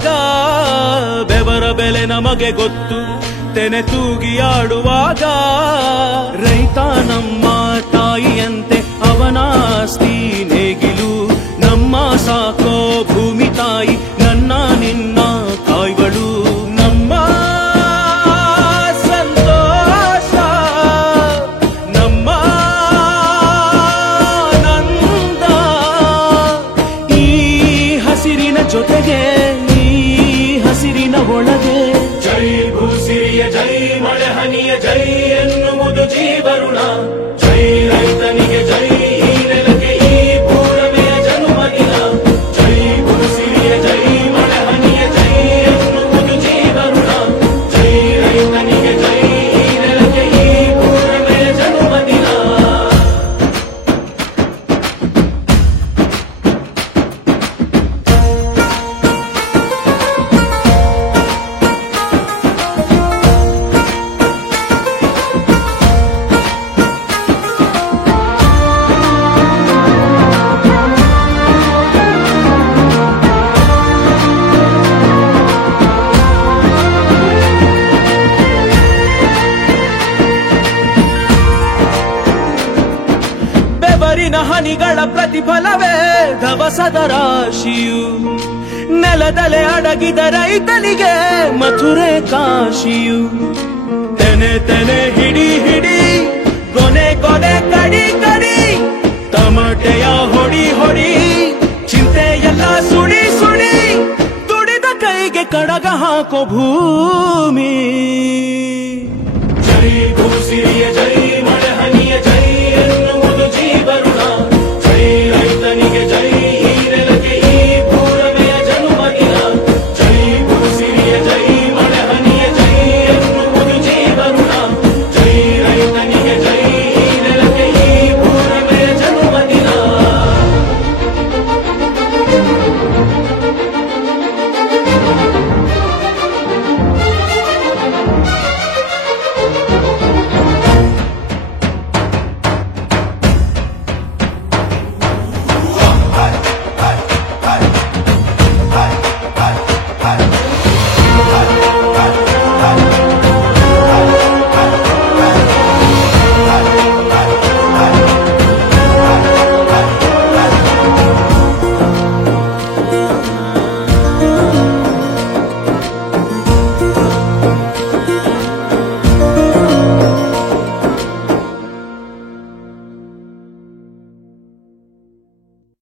ಆಡುವಾಗ ಬೆವರ ಬೆಲೆ ನಮಗೆ ಗೊತ್ತು ತೆನೆ ತೂಗಿ ಆಡುವಾಗ ರೈತ ನಮ್ಮ ತಾಯಿಯಂತೆ ಅವನಾಸ್ತಿ ನೇಗಿಲು ನಮ್ಮ ಸಾಕೋ ಭೂಮಿ ತಾಯಿ ನನ್ನ ನಿನ್ನ ತಾಯ್ಗಳು ನಮ್ಮ ಸಂತೋಷ ನಮ್ಮ ನಂದ ಈ ಹಸಿರಿನ ಜೊತೆಗೆ ಈ ಹಸಿರಿನ ಒಳಗೆ ಜೈ ಭೂಸಿರಿಯ ಜೈ ಮಳೆ ಹನಿಯ ಜೈ ಎನ್ನುವುದು ಜೀವರುಣ ಜೈ ರೈತನಿಗೆ ಜೈ ಈ ನೆಲಕ್ಕೆ ಈ ಪೂರಮೆಯ ಜನ್ಮದಿನ ಜೈ ಭೂಸಿರಿಯ ಜೈ ಮಳೆ ಹನಿಯ ಜೈ ಎನ್ನುವುದು ಜೀವರುಣ ಜೈ ರೈತನಿಗೆ ಜೈ ಈ ನೆಲಕ್ಕೆ ಈ ಪೂರಮೆಯ ಜನ್ಮದಿನ ಬೆವರಿನ ಹನಿಗಳ ಪ್ರತಿಫಲವೇ ಧವಸದ ರಾಶಿಯು ನೆಲದಲೆ ಅಡಗಿದ ರೈತನಿಗೆ ಮಥುರೆ ಕಾಶಿಯು ತೆನೆ ತೆನೆ ಹಿಡಿ ಹಿಡಿ ಕೊನೆ ಕೊನೆ ಕಡಿ ಕಡಿ ತಮಟೆಯ ಹೊಡಿ ಹೊಡಿ ಚಿಂತೆಯೆಲ್ಲ ಸುಡಿ ಸುಡಿ ದುಡಿದ ಕೈಗೆ ಕಡಗ ಹಾಕೋ ಭೂಮಿ ಜೈ ಭೂಸಿರಿಯ ಜೈ